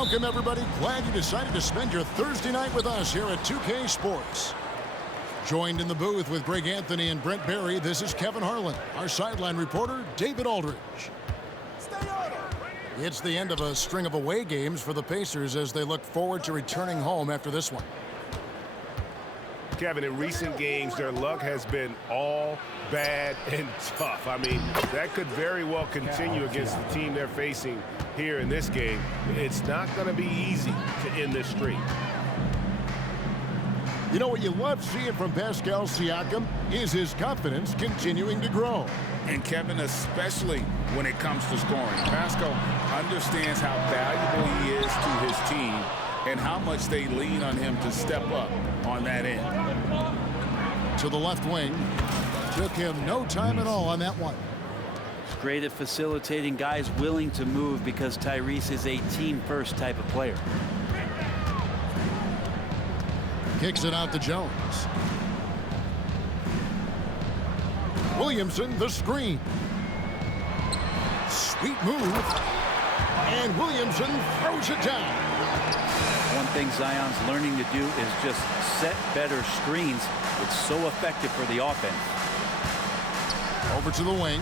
Welcome, everybody. Glad you decided to spend your Thursday night with us here at 2K Sports. Joined in the booth with Greg Anthony and Brent Barry, this is Kevin Harlan. Our sideline reporter, David Aldridge. It's the end of a string of away games for the Pacers as they look forward to returning home after this one. Kevin, in recent games, their luck has been all bad and tough. I mean, that could very well continue against the team they're facing here in this game. It's not going to be easy to end this streak. You know what you love seeing from Pascal Siakam is his confidence continuing to grow. And Kevin, especially when it comes to scoring. Pascal understands how valuable he is to his team and how much they lean on him to step up on that end. To the left wing. Took him no time at all on that one. He's great at facilitating guys willing to move because Tyrese is a team-first type of player. Kicks it out to Jones. Williamson, the screen. Sweet move. And Williamson throws it down. One thing Zion's learning to do is just set better screens. It's so effective for the offense. Over to the wing.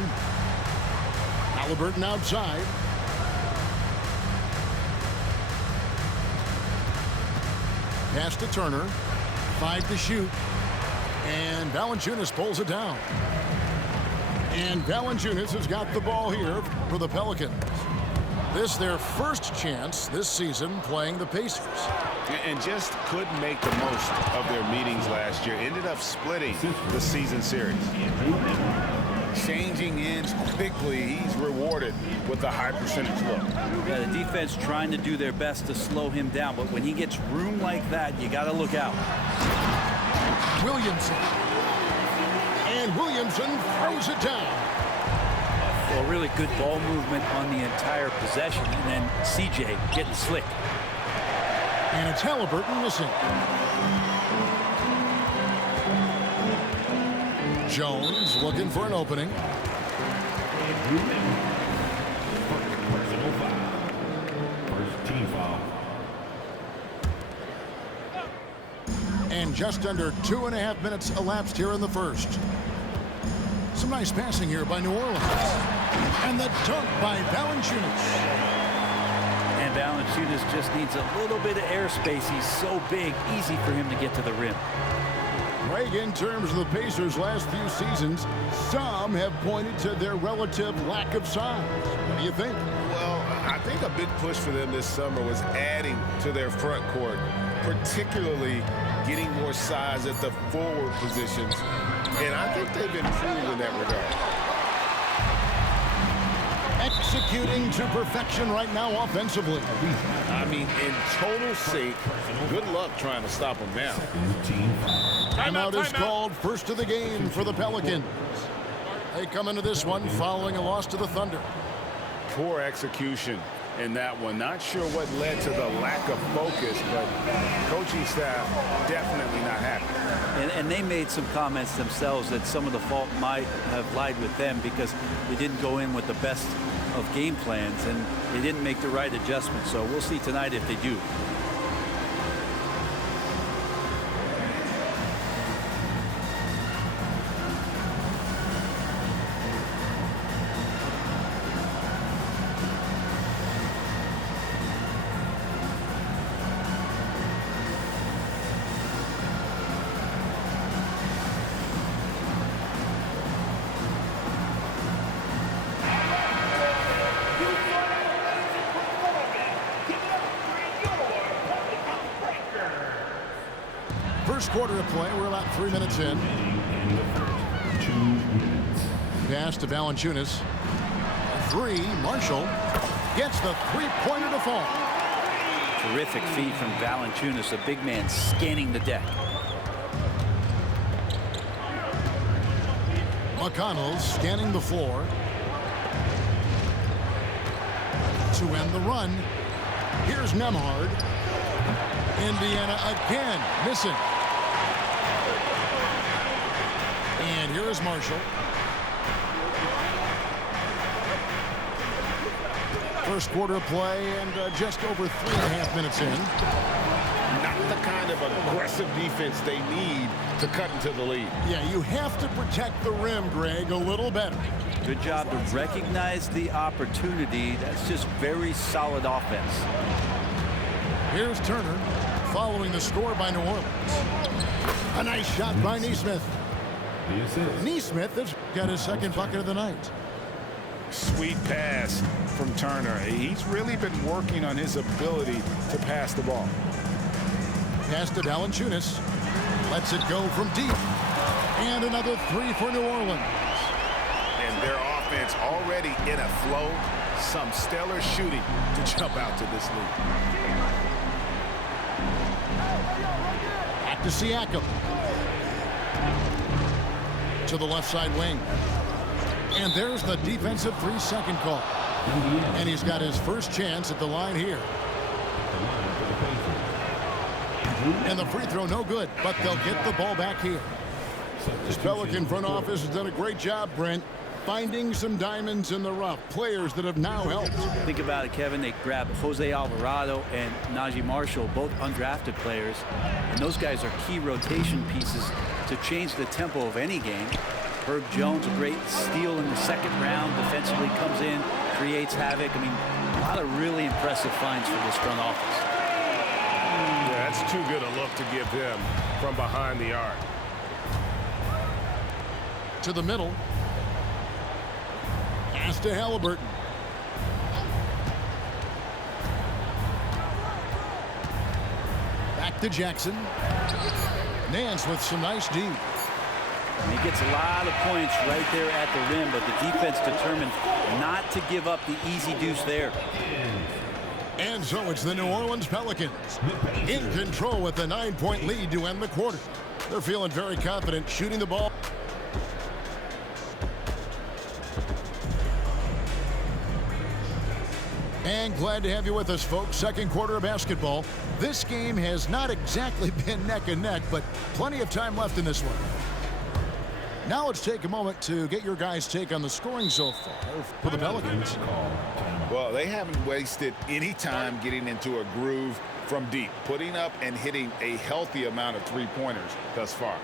Halliburton outside. Pass to Turner. 5 to shoot. And Valanciunas pulls it down. And Valanciunas has got the ball here for the Pelicans. This their first chance this season playing the Pacers. And just couldn't make the most of their meetings last year. Ended up splitting the season series. Changing ends quickly, he's rewarded with a high percentage look. Yeah, the defense trying to do their best to slow him down, but when he gets room like that, you got to look out. Williamson. And Williamson throws it down. Well, really good ball movement on the entire possession, and then CJ getting slick. And it's Halliburton missing. Jones looking for an opening. Personal foul. First team foul. And just under 2.5 minutes elapsed here in the first. Some nice passing here by New Orleans. And the dunk by Valanciunas. And Valanciunas just needs a little bit of airspace. He's so big, easy for him to get to the rim. Greg, in terms of the Pacers' last few seasons, some have pointed to their relative lack of size. What do you think? Well, I think a big push for them this summer was adding to their front court, particularly getting more size at the forward positions. And I think they've improved in that regard. Executing to perfection right now offensively. I mean, in total sake, good luck trying to stop them now. Timeout is called, first of the game for the Pelicans. They come into this one following a loss to the Thunder. Poor execution in that one. Not sure what led to the lack of focus, but coaching staff definitely not happy. And they made some comments themselves that some of the fault might have lied with them because they didn't go in with the best of game plans and they didn't make the right adjustments. So we'll see tonight if they do. First quarter of play, we're about 3 minutes in. Pass to Valanciunas. 3, Marshall gets the three-pointer to fall. Terrific feed from Valanciunas, a big man scanning the deck. McConnell scanning the floor. To end the run, here's Nembhard. Indiana again missing. And here is Marshall. First quarter play and just over 3.5 minutes in. Not the kind of aggressive defense they need to cut into the lead. Yeah, you have to protect the rim, Greg, a little better. Good job to recognize the opportunity. That's just very solid offense. Here's Turner following the score by New Orleans. A nice shot by Nesmith. Nesmith has got his second bucket of the night. Sweet pass from Turner. He's really been working on his ability to pass the ball. Pass to Valanciunas. Lets it go from deep. And another three for New Orleans. And their offense already in a flow. Some stellar shooting to jump out to this lead. Back to Siakam. To the left side wing. And there's the defensive 3-second call. And he's got his first chance at the line here. And the free throw no good, but they'll get the ball back here. This Pelican front office has done a great job, Brent, finding some diamonds in the rough. Players that have now helped. Think about it, Kevin. They grabbed Jose Alvarado and Najee Marshall, both undrafted players. And those guys are key rotation pieces to change the tempo of any game. Herb Jones, a great steal in the second round. Defensively comes in, creates havoc. I mean, a lot of really impressive finds for this front office. Yeah, that's too good a look to give him from behind the arc. To the middle. Pass to Halliburton. Back to Jackson. Nance with some nice D. And he gets a lot of points right there at the rim, but the defense determined not to give up the easy deuce there. And so it's the New Orleans Pelicans in control with a 9-point lead to end the quarter. They're feeling very confident shooting the ball. And glad to have you with us, folks. Second quarter of basketball. This game has not exactly been neck and neck, but plenty of time left in this one. Now let's take a moment to get your guys' take on the scoring so far for the Pelicans. Well, they haven't wasted any time getting into a groove from deep, putting up and hitting a healthy amount of three-pointers thus far.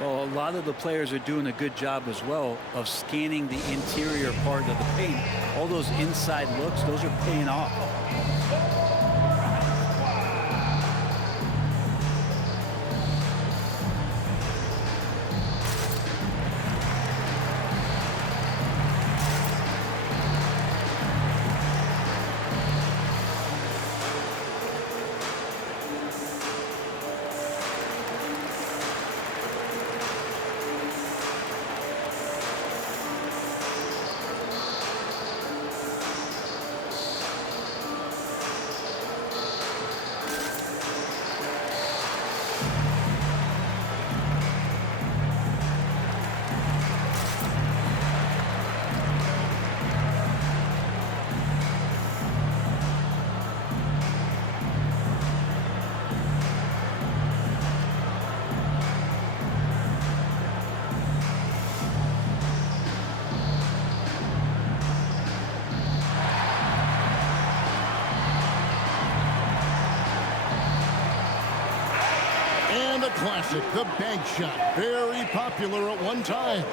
Well, a lot of the players are doing a good job as well of scanning the interior part of the paint. All those inside looks, those are paying off. And the classic, the bank shot. Very popular at one time.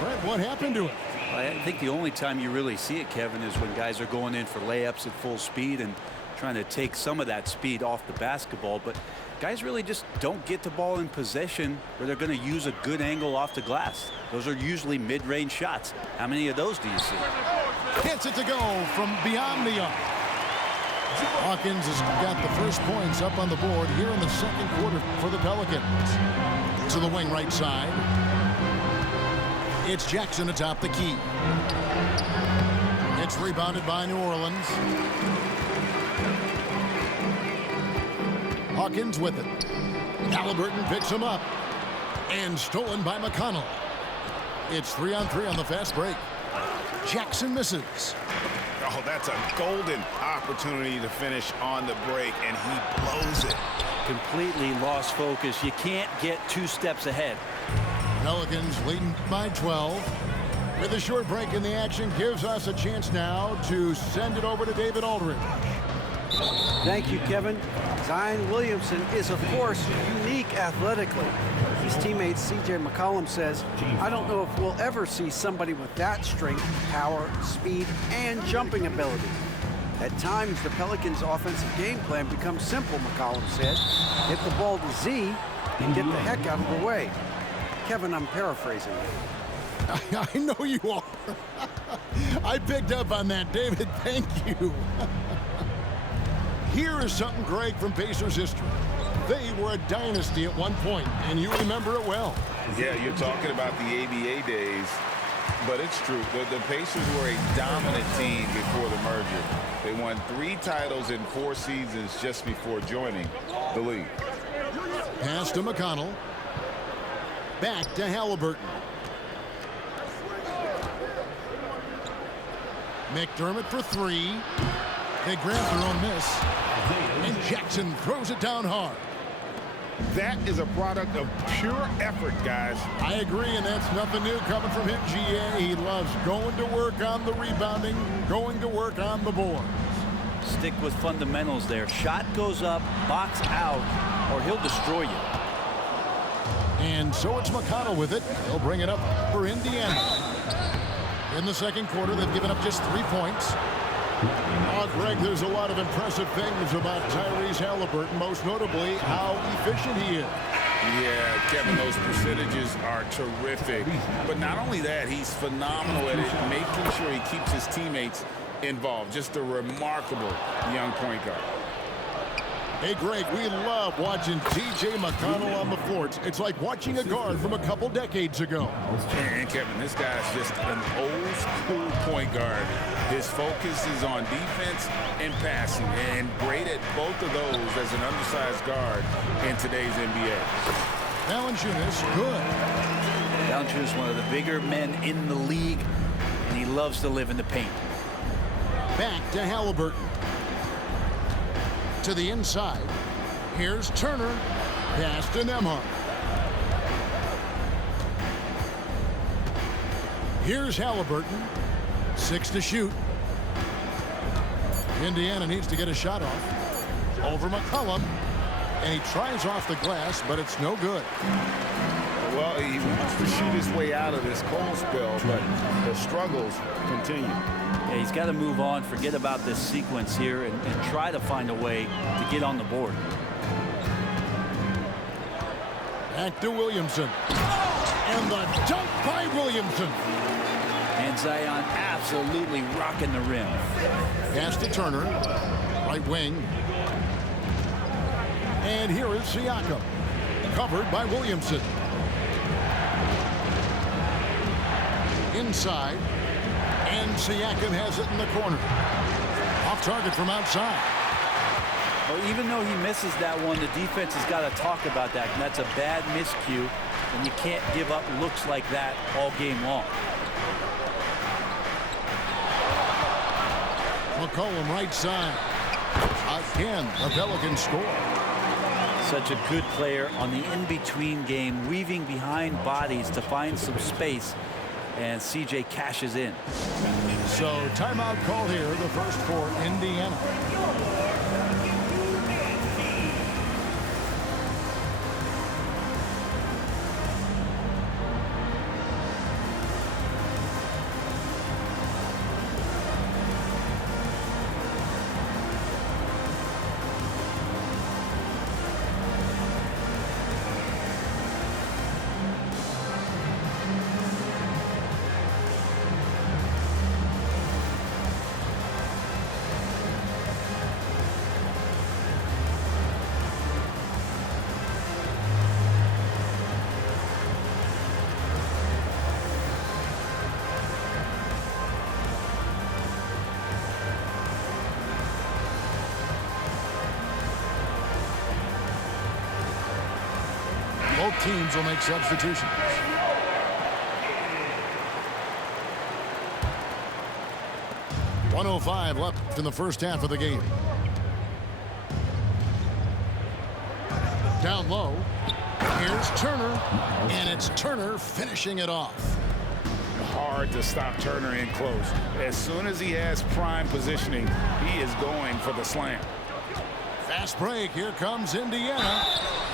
Brent, what happened to it? I think the only time you really see it, Kevin, is when guys are going in for layups at full speed and trying to take some of that speed off the basketball. But guys really just don't get the ball in possession where they're going to use a good angle off the glass. Those are usually mid-range shots. How many of those do you see? Gets it to go from beyond the arc. Hawkins has got the first points up on the board here in the second quarter for the Pelicans. To the wing right side. It's Jackson atop the key. It's rebounded by New Orleans. Hawkins with it. Halliburton picks him up. And stolen by McConnell. It's 3-on-3 on the fast break. Jackson misses. Oh, that's a golden opportunity to finish on the break, and he blows it. Completely lost focus. You can't get two steps ahead. Pelicans leading by 12. With a short break in the action, gives us a chance now to send it over to David Aldridge. Thank you, Kevin. Zion Williamson is, of course, unique athletically. His teammate C.J. McCollum says, I don't know if we'll ever see somebody with that strength, power, speed, and jumping ability. At times, the Pelicans' offensive game plan becomes simple, McCollum said. Get the ball to Z and get the heck out of the way. Kevin, I'm paraphrasing. I know you are. I picked up on that, David. Thank you. Here is something great from Pacers history. They were a dynasty at one point, and you remember it well. Yeah, you're talking about the ABA days, but it's true. The Pacers were a dominant team before the merger. They won 3 titles in 4 seasons just before joining the league. Pass to McConnell. Back to Halliburton. McDermott for 3. They grab their own miss. And Jackson throws it down hard. That is a product of pure effort, guys. I agree, and that's nothing new coming from him, GA. He loves going to work on the rebounding, going to work on the boards. Stick with fundamentals there. Shot goes up, box out, or he'll destroy you. And so it's McConnell with it. He'll bring it up for Indiana. In the second quarter, they've given up just 3 points. Oh, Greg, there's a lot of impressive things about Tyrese Halliburton, most notably how efficient he is. Yeah, Kevin, those percentages are terrific. But not only that, he's phenomenal at it, making sure he keeps his teammates involved. Just a remarkable young point guard. Hey, Greg, we love watching T.J. McConnell on the floor. It's like watching a guard from a couple decades ago. And Kevin, this guy's just an old school point guard. His focus is on defense and passing, and great at both of those as an undersized guard in today's NBA. Valanciunas, good. Valanciunas is one of the bigger men in the league, and he loves to live in the paint. Back to Halliburton. To the inside. Here's Turner. Pass to Nembhard. Here's Halliburton. 6 to shoot. Indiana needs to get a shot off. Over McCollum. And he tries off the glass, but it's no good. Well, he wants to shoot his way out of this cold spell, but the struggles continue. Yeah, he's got to move on, forget about this sequence here, and try to find a way to get on the board. Back to Williamson. And the dunk by Williamson. And Zion absolutely rocking the rim. Pass to Turner. Right wing. And here is Siakam. Covered by Williamson. Inside. And Siakam has it in the corner. Off target from outside. Well, even though he misses that one, the defense has got to talk about that. And that's a bad miscue. And you can't give up looks like that all game long. McCollum right side. Again, the Pelicans score. Such a good player on the in-between game, weaving behind bodies to find some space. And CJ cashes in. So timeout call here, the first for Indiana. Both teams will make substitutions. .105 left in the first half of the game. Down low. Here's Turner. And it's Turner finishing it off. Hard hard to stop Turner in close. As soon as he has prime positioning, he is going for the slam. Fast break. Here comes Indiana.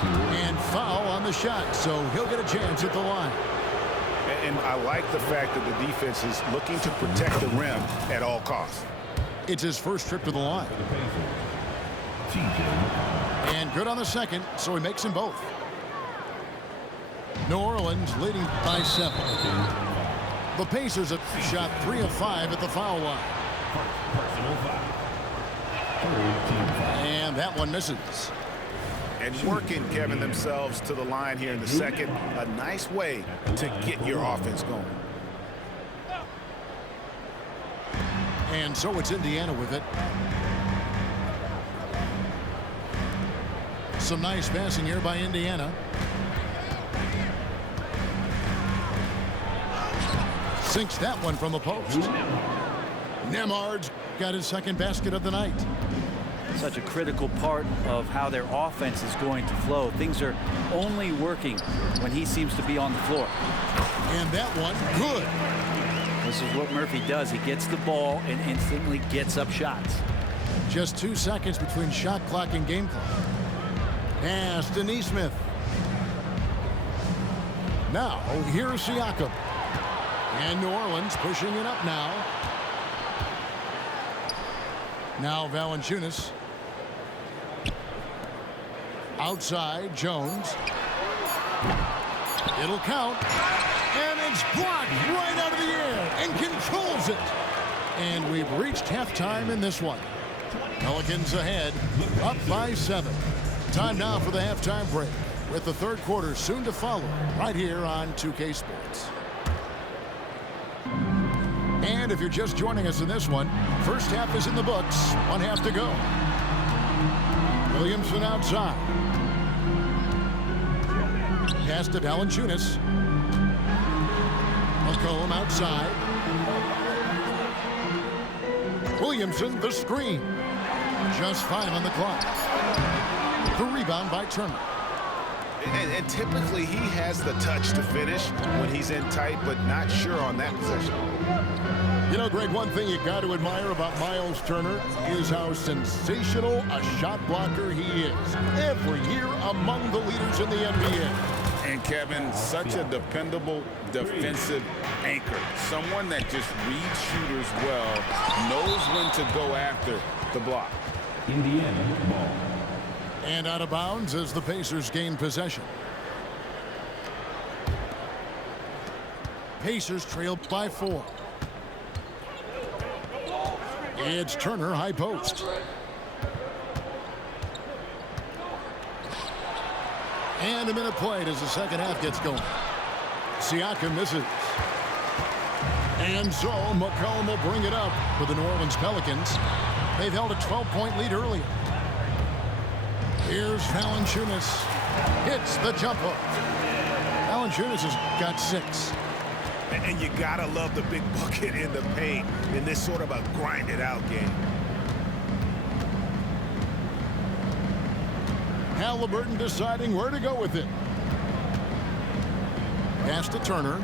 And foul on the shot, so he'll get a chance at the line. And I like the fact that the defense is looking to protect the rim at all costs. It's his first trip to the line. And good on the second, so he makes them both. New Orleans leading by 7. The Pacers have shot 3 of 5 at the foul line. And that one misses. And working, Kevin, themselves to the line here in the second. A nice way to get your offense going. And so it's Indiana with it. Some nice passing here by Indiana. Sinks that one from the post. Nemard's got his second basket of the night. Such a critical part of how their offense is going to flow. Things are only working when he seems to be on the floor. And that one, good. This is what Murphy does. He gets the ball and instantly gets up shots. Just 2 seconds between shot clock and game clock. Pass to Nesmith. Now, here's Siakam. And New Orleans pushing it up now. Now Valanciunas. Outside, Jones. It'll count. And it's blocked right out of the air and controls it. And we've reached halftime in this one. Pelicans ahead, up by 7. Time now for the halftime break, with the third quarter soon to follow, right here on 2K Sports. And if you're just joining us in this one, first half is in the books, 1 half to go. Williamson outside. Pass to Valanciunas. McCollum outside. Williamson, the screen. Just 5 on the clock. The rebound by Turner. And typically he has the touch to finish when he's in tight, but not sure on that possession. You know, Greg, one thing you got to admire about Miles Turner is how sensational a shot blocker he is. Every year among the leaders in the NBA. And Kevin, such a dependable defensive anchor. Someone that just reads shooters well, knows when to go after the block. Indiana ball. And out of bounds as the Pacers gain possession. Pacers trail by 4. It's Turner, high post. And a minute played as the second half gets going. Siakam misses. And so McCollum will bring it up for the New Orleans Pelicans. They've held a 12-point lead earlier. Here's Valanciunas. Hits the jump hook. Valanciunas has got 6. And you gotta love the big bucket in the paint in this sort of a grinded out game. Halliburton deciding where to go with it. Pass to Turner.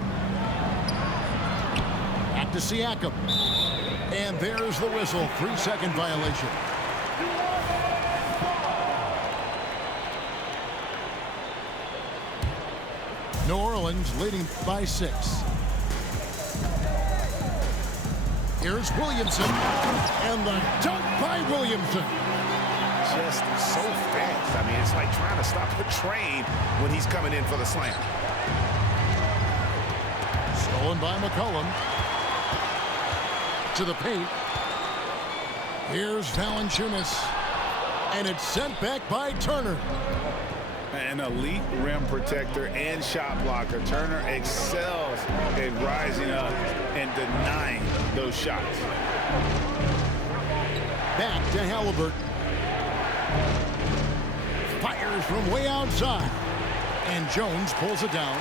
Back to Siakam. And there's the whistle. 3-second violation. New Orleans leading by 6. Here's Williamson. And the dunk by Williamson. Just so fast. I mean, it's like trying to stop a train when he's coming in for the slam. Stolen by McCollum. To the paint. Here's Valanciunas. And it's sent back by Turner. An elite rim protector and shot blocker. Turner excels at rising up and denying those shots. Back to Halliburton. Fires from way outside. And Jones pulls it down.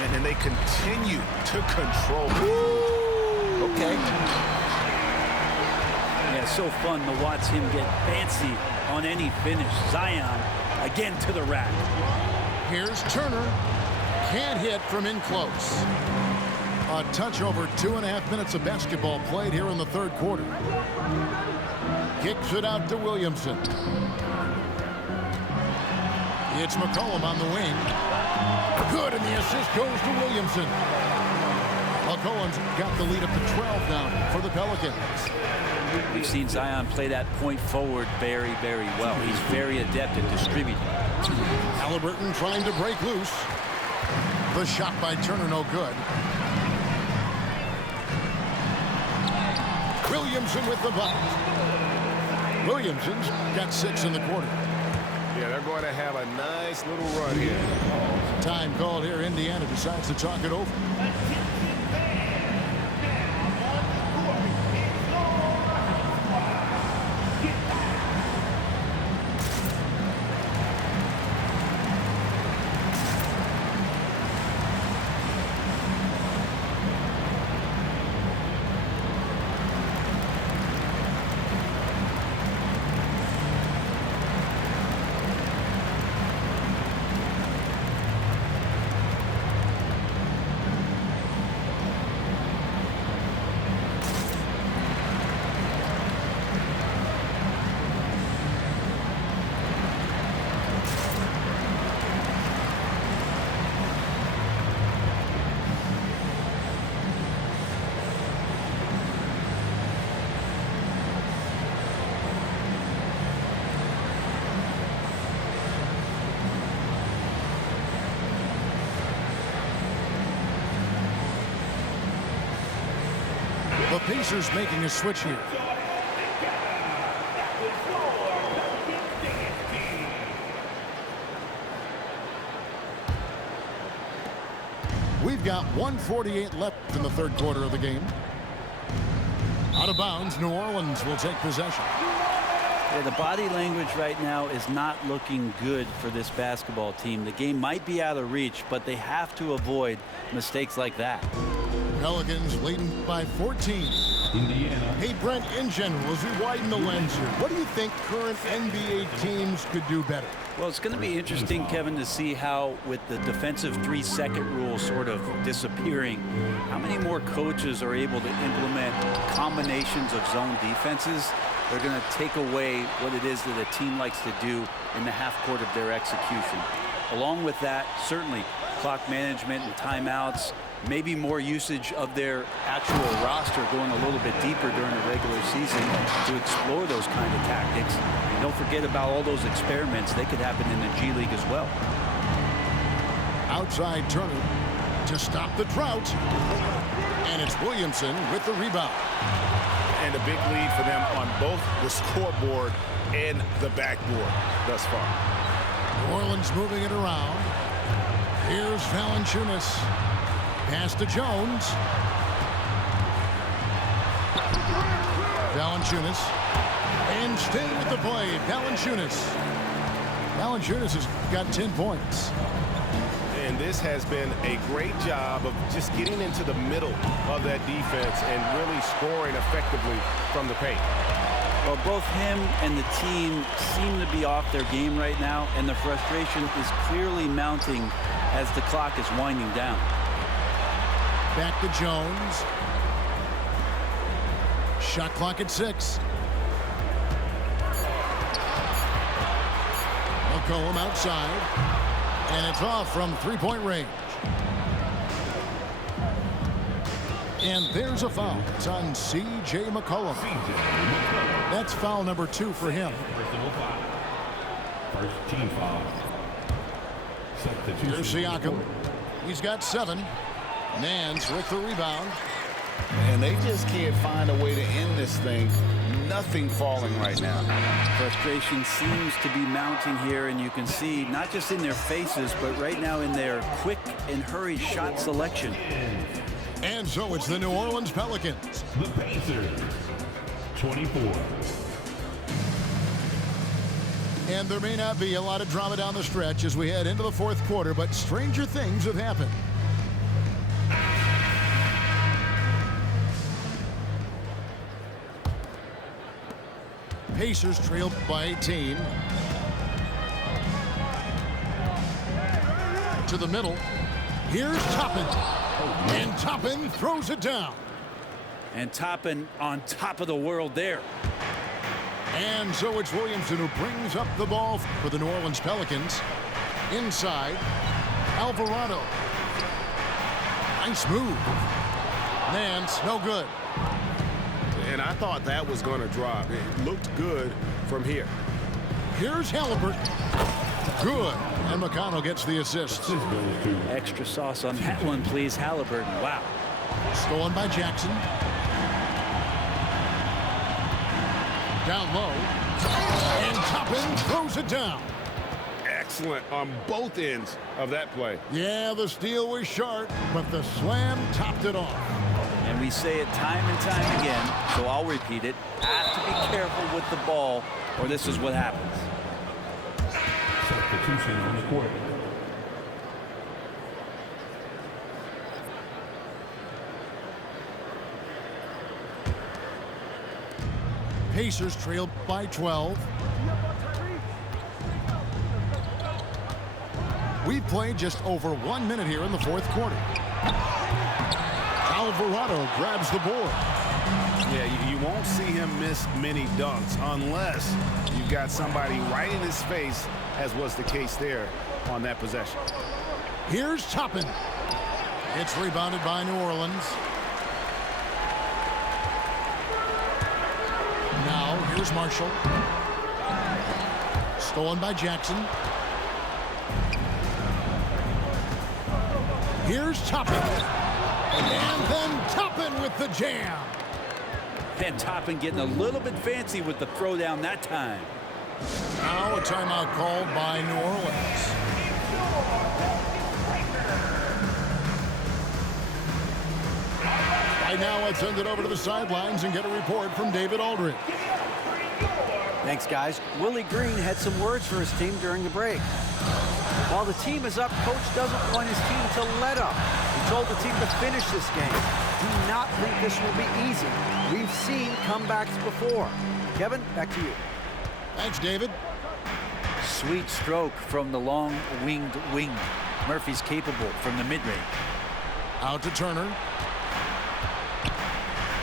And then they continue to control. Ooh, okay. Yeah, so fun to watch him get fancy on any finish. Zion again to the rack. Here's Turner. Can't hit from in close. A touch over 2.5 minutes of basketball played here in the third quarter. Kicks it out to Williamson. It's McCollum on the wing. Good, and the assist goes to Williamson. McCollum's got the lead up to 12 now for the Pelicans. We've seen Zion play that point forward very, very well. He's very adept at distributing. Halliburton trying to break loose. The shot by Turner no good. Williamson with the bucket. Williamson's got 6 in the quarter. Yeah, they're going to have a nice little run here. Time called here. Indiana decides to talk it over. The Pacers making a switch here. We've got 1:48 left in the third quarter of the game. Out of bounds, New Orleans will take possession. Yeah, the body language right now is not looking good for this basketball team. The game might be out of reach, but they have to avoid mistakes like that. Pelicans leading by 14. Indiana. Hey, Brent, in general, as we widen the lens here, what do you think current NBA teams could do better? Well, it's going to be interesting, Kevin, to see how, with the defensive 3-second rule sort of disappearing, how many more coaches are able to implement combinations of zone defenses. They're going to take away what it is that a team likes to do in the half court of their execution. Along with that, certainly clock management and timeouts, maybe more usage of their actual roster going a little bit deeper during the regular season to explore those kind of tactics. And don't forget about all those experiments. They could happen in the G League as well. Outside Turner to stop the drought. And it's Williamson with the rebound. And a big lead for them on both the scoreboard and the backboard thus far. New Orleans moving it around. Here's Valanciunas. Pass to Jones. Valanciunas. And stay with the play. Valanciunas. Valanciunas has got 10 points. And this has been a great job of just getting into the middle of that defense and really scoring effectively from the paint. Well, both him and the team seem to be off their game right now, and the frustration is clearly mounting as the clock is winding down. Back to Jones. Shot clock at 6. McCollum outside. And it's off from three-point range. And there's a foul. It's on C.J. McCollum. That's foul number 2 for him. Personal foul. First team foul. Here's Siakam. He's got 7. Nance with the rebound. And they just can't find a way to end this thing. Nothing falling right now. Frustration seems to be mounting here, and you can see not just in their faces, but right now in their quick and hurried shot selection. And so it's the New Orleans Pelicans. The Pacers. 24. And there may not be a lot of drama down the stretch as we head into the fourth quarter, but stranger things have happened. Pacers trailed by 18. To the middle. Here's Toppin. And Toppin throws it down. And Toppin on top of the world there. And so it's Williamson who brings up the ball for the New Orleans Pelicans. Inside, Alvarado. Nice move. Nance, no good. And I thought that was going to drop. It looked good from here. Here's Halliburton. Good. And McConnell gets the assist. Extra sauce on that one, please, Halliburton. Wow. Stolen by Jackson. Down low. And Toppin throws it down. Excellent on both ends of that play. Yeah, the steal was sharp, but the slam topped it off. And we say it time and time again, so I'll repeat it. Have to be careful with the ball, or this is what happens. Substitution on the court. Pacers trail by 12. We've played just over 1 minute here in the fourth quarter. Alvarado grabs the board. Yeah, you won't see him miss many dunks unless you've got somebody right in his face, as was the case there on that possession. Here's Toppin. It's rebounded by New Orleans. Now here's Marshall. Stolen by Jackson. Here's Toppin. And then Toppin with the jam. And Toppin getting a little bit fancy with the throwdown that time. Now a timeout called by New Orleans. Right now, let's send it over to the sidelines and get a report from David Aldridge. Thanks, guys. Willie Green had some words for his team during the break. While the team is up, Coach doesn't want his team to let up. He told the team to finish this game. Do not think this will be easy. We've seen comebacks before. Kevin, back to you. Thanks, David. Sweet stroke from the long-winged wing. Murphy's capable from the mid-range. Out to Turner.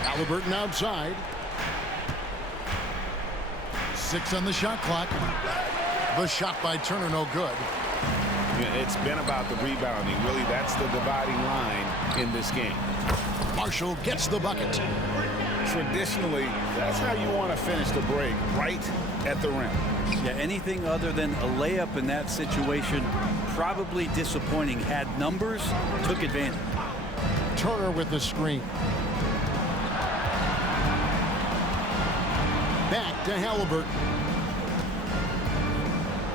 Halliburton outside. 6 on the shot clock. The shot by Turner, no good. It's been about the rebounding. Really, that's the dividing line in this game. Marshall gets the bucket. Traditionally, that's how you want to finish the break, right at the rim. Yeah, anything other than a layup in that situation, probably disappointing. Had numbers, took advantage. Turner with the screen. Back to Halliburton.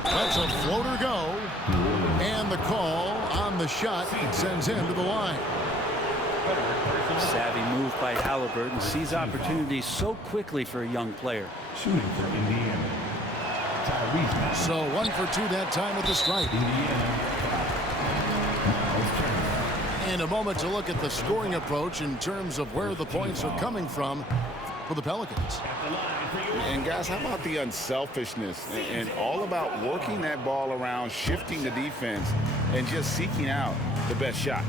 That's a floater go. And the call on the shot sends him to the line. Savvy move by Halliburton. Sees opportunities so quickly for a young player. Shooting for Indiana. Tyrese. So 1 for 2 that time with the strike. And a moment to look at the scoring approach in terms of where the points are coming from for the Pelicans. And guys, how about the unselfishness and all about working that ball around, shifting the defense, and just seeking out the best shot?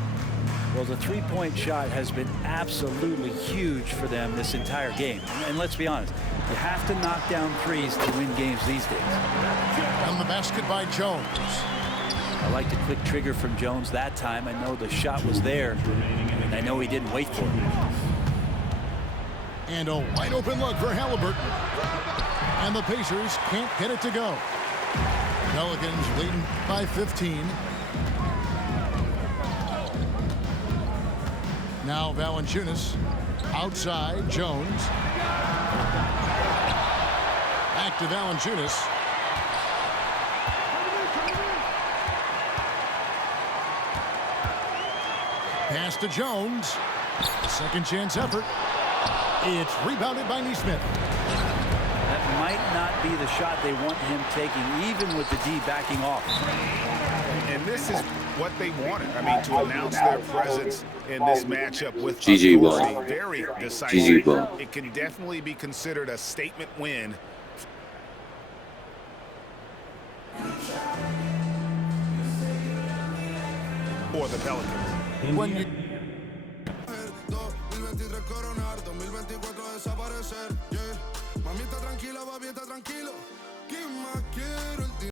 Well, the three-point shot has been absolutely huge for them this entire game. And let's be honest, you have to knock down threes to win games these days. And the basket by Jones. I like the quick trigger from Jones that time. I know the shot was there, and I know he didn't wait for it. And a wide open look for Halliburton. And the Pacers can't get it to go. Pelicans leading by 15. Now Valanciunas outside. Jones. Back to Valanciunas. Pass to Jones. A second chance effort. It's rebounded by Neesmith. That might not be the shot they want him taking, even with the D backing off. And this is what they wanted. I mean, to announce their presence in this matchup with GG authority, very decisive. GG ball. It can definitely be considered a statement win. for the Pelicans. When you 2023 coronar, 2024 desaparecer. Yeah. Mami está tranquila, papi está tranquilo. ¿Quién más quiero?